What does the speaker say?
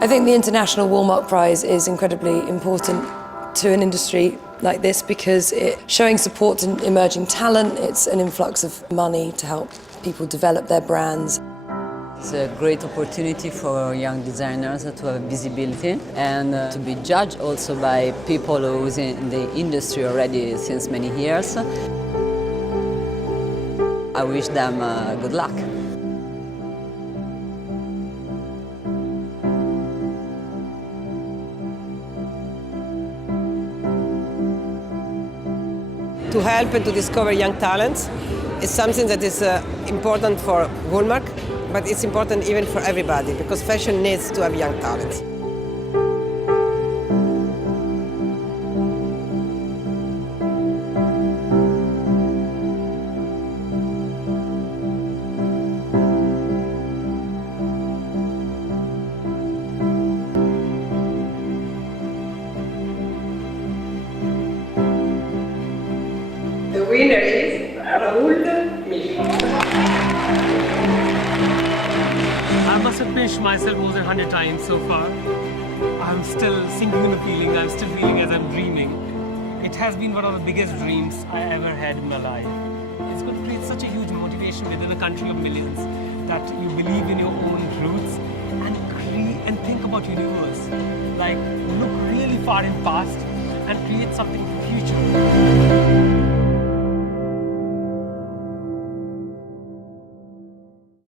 I think the International Woolmark Prize is incredibly important to an industry like this because it's showing support to emerging talent. It's an influx of money to help people develop their brands. It's a great opportunity for young designers to have visibility and to be judged also by people who's in the industry already since many years. I wish them good luck. To help and to discover young talents is something that is important for Woolmark, but it's important even for everybody because fashion needs to have young talents. The winner is Raoul Michel. I must have pinched myself more than 100 times so far. I'm still sinking in the feeling, I'm still feeling as I'm dreaming. It has been one of the biggest dreams I ever had in my life. It's going to create such a huge motivation within a country of millions that you believe in your own roots and think about universe. Like, look really far in past and create something for the future.